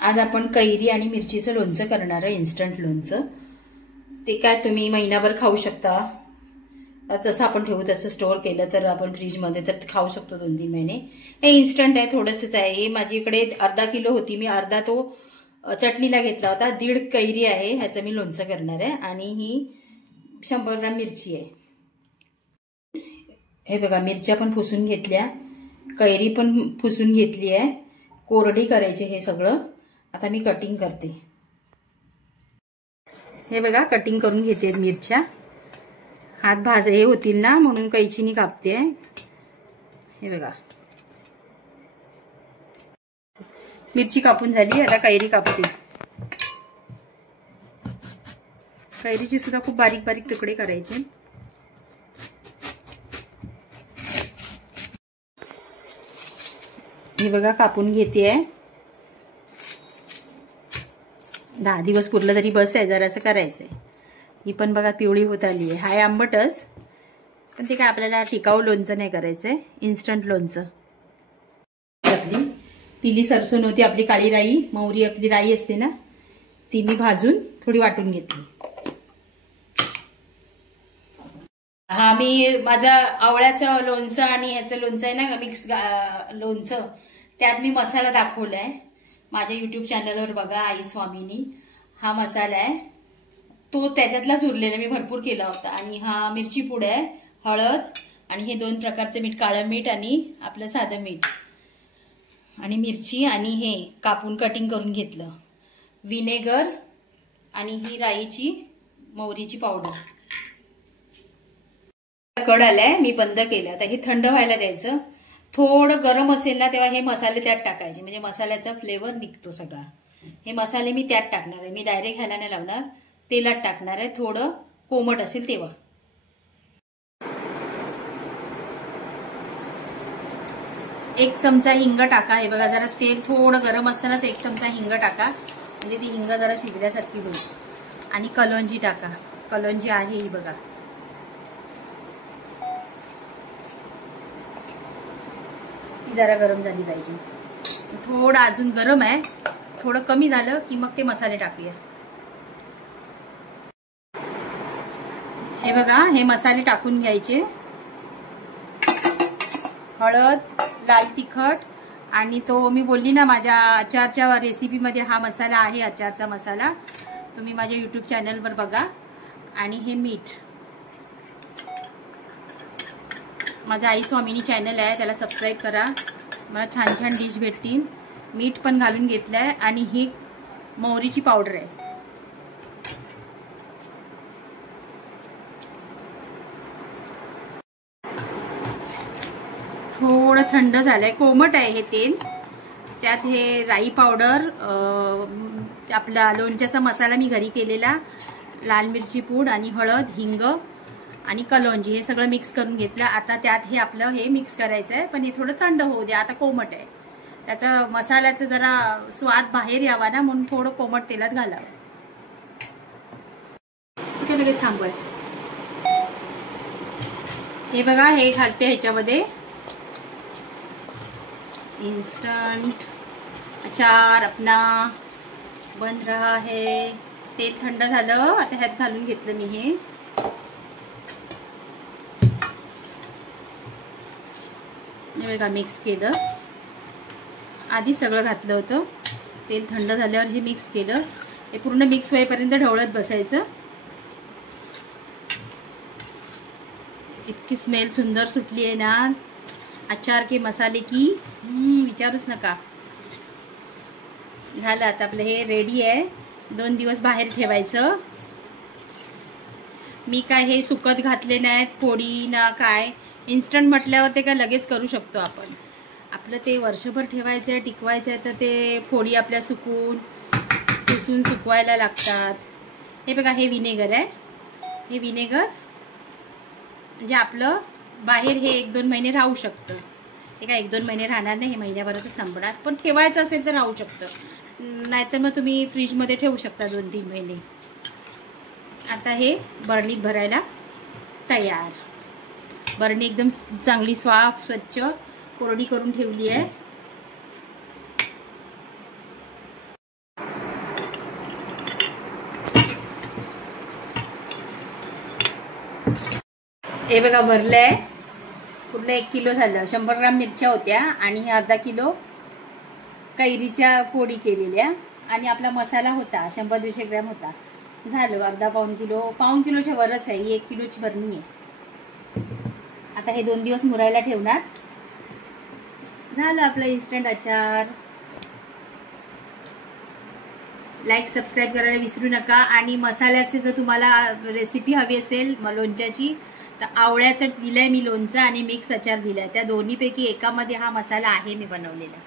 आज आपण कैरी आणि मिरचीचं लोणचं करणार आहे, इन्स्टंट लोणचं। ते काय तुम्ही महिनाभर खाऊ शकता, जसं आपण ठेवू तसं स्टोअर केलं तर आपण फ्रीजमध्ये तर खाऊ शकतो 2-3 महिने। हे इन्स्टंट आहे, थोडंसंच आहे। हे माझ्याकडे अर्धा किलो होती, मी अर्धा तो चटणीला घेतला होता। 1.5 कैरी आहे, ह्याचं मी लोणचं करणार आहे। आणि ही 100 ग्रॅम मिरची आहे। हे बघा, मिरच्या पण पुसून घेतल्या, कैरी पण पुसून घेतली आहे। कोरडी करायची हे सगळं। आता मी कटिंग करते। हे बघा, कटिंग करून घेते मिरच्या। हात भाजे होतील ना म्हणून कैचीनी कापते। हे बघा, मिरची कापून झाली, आता कैरी कापते। कैरीचे सुद्धा खूप बारीक बारीक तुकडे करायचे। हे बघा, कापून घेते। 10 दिवस पुरलं तरी बस आहे, जरा असं करायचंय। ही पण बघा पिवळी होत आली आहे। हाय आंबटच, पण ते काय आपल्याला टिकाऊ लोणचं नाही करायचंय, इन्स्टंट लोणचं। आपली पिली सरसो नव्हती, आपली काळी राई, मोहरी आपली राई असते ना, ती मी भाजून थोडी वाटून घेतली। हा, मी माझा आवळ्याचं लोणचं आणि ह्याचं लोणचं आहे ना, मिक्स लोणचं, त्यात मी मसाला दाखवलाय। माझ्या YouTube चॅनलवर बघा, आई स्वामीनी हा मसाला आहे, तो त्याच्यातलाच उरलेला मी भरपूर केला होता। आणि हा मिरची पूड आहे, हळद, आणि हे 2 प्रकारचे मीठ, काळं मीठ आणि आपलं साधं मीठ, आणि मिरची, आणि हे कापून कटिंग करून घेतलं, विनेगर, आणि ही राईची मोहरीची पावडर। कड आलाय, मी बंद केलं। आता हे थंड व्हायला द्यायचं। थोडं गरम असेल ना तेव्हा हे मसाले त्यात टाकायचे, म्हणजे मसाल्याचा फ्लेवर निघतो सगळा। हे मसाले मी त्यात टाकणार आहे, मी डायरेक्ट ह्याला नाही लावणार, तेलात टाकणार आहे। थोडं कोमट असेल तेव्हा 1 चमचा हिंग टाका। हे बघा, जरा तेल थोडं गरम असतानाच 1 चमचा हिंग टाका, म्हणजे ती हिंग जरा शिजल्यासारखी होईल। आणि कलोंजी टाका, कलोंजी आहे ही बघा। जरा गरम झाली पाहिजे, थोडं अजून गरम आहे, थोडं कमी झालं की मग ते मसाले टाकूया। हे बघा, हे मसाले टाकून घ्यायचे। हळद, लाल तिखट, आणि तो मी बोलली ना माझ्या अचारच्या रेसिपीमध्ये हा मसाला आहे, अचारचा मसाला, तुम्ही माझ्या YouTube चॅनलवर बघा। आणि हे मीठ, माझा आई स्वामीनी चॅनल आहे, त्याला सबस्क्राईब करा, मला छान छान डिश भेटतील। मीठ पण घालून घेतलंय, आणि ही मोहरीची पावडर आहे। थोडं थंड झालंय, कोमट आहे हे तेल, त्यात हे राई पावडर, आपला लोणच्याचा मसाला मी घरी केलेला, लाल मिरची पूड, आणि हळद, हिंग, आणि कलोंजी, हे सगळं मिक्स करून घेतलं। आता त्यात हे आपलं हे मिक्स करायचं आहे, पण हे थोडं थंड होऊ द्या, आता कोमट आहे। त्याचा मसाल्याचा जरा स्वाद बाहेर यावा ना, म्हणून थोडं कोमट तेलात घालावं। लगेच थांबवायचं। हे बघा, हे घालते ह्याच्यामध्ये, इंस्टंट अचार अपना बन रहा है। तेल थंड झालं, आता ह्यात घालून घेतलं मी हे। बघा, मिक्स केलं, आधी सगळं घातलं होतं, तेल थंड झाल्यावर हे मिक्स केलं। हे पूर्ण मिक्स होईपर्यंत ढवळत बसायचं। इतकी स्मेल सुंदर सुटली आहे ना अचार के मसाले की, विचारूच नका। झालं, आता आपलं हे रेडी आहे। 2 दिवस बाहेर ठेवायचं। मी काय हे सुकत घातले नाहीत, फोडी ना काय, इन्स्टंट म्हटल्यावर ते काय लगेच करू शकतो आपण। आपलं ते वर्षभर ठेवायचं आहे, टिकवायचं आहे, तर ते फोडी आपल्या सुकून पुसून सुकवायला लागतात। हे बघा, हे विनेगर आहे, हे विनेगर म्हणजे आपलं बाहेर हे 1-2 महिने राहू शकतं। हे काय 1-2 महिने राहणार नाही, हे महिन्याभरातच संपणार, पण ठेवायचं असेल तर राहू शकतं, नाहीतर मग तुम्ही फ्रीजमध्ये ठेवू शकता 2-3 महिने। आता हे बरणीत भरायला तयार। बरणी एकदम चांगली साफ स्वच्छ कोरडी करून ठेवली आहे। हे बघा भरलंय पूर्ण 1 किलो झालं. 100 ग्राम मिरच्या होत्या आणि हे अर्धा किलो कैरीच्या फोडी केलेल्या आणि आपला मसाला होता 100-150 ग्रॅम होता. झालं पाऊण किलोच्या वरच आहे. ही 1 किलोची बरणी आहे. आता हे 2 दिवस मुरायला ठेवणार. झालं आपलं इन्स्टंट अचार. लाईक सबस्क्राईब करायला विसरू नका. आणि मसाल्याचे जर तुम्हाला रेसिपी हवी असेल लोणच्याची तर आवळ्याचं दिलंय मी लोणचं आणि मिक्स अचार दिलाय. त्या दोन्हीपैकी एकामध्ये हा मसाला आहे मी बनवलेला.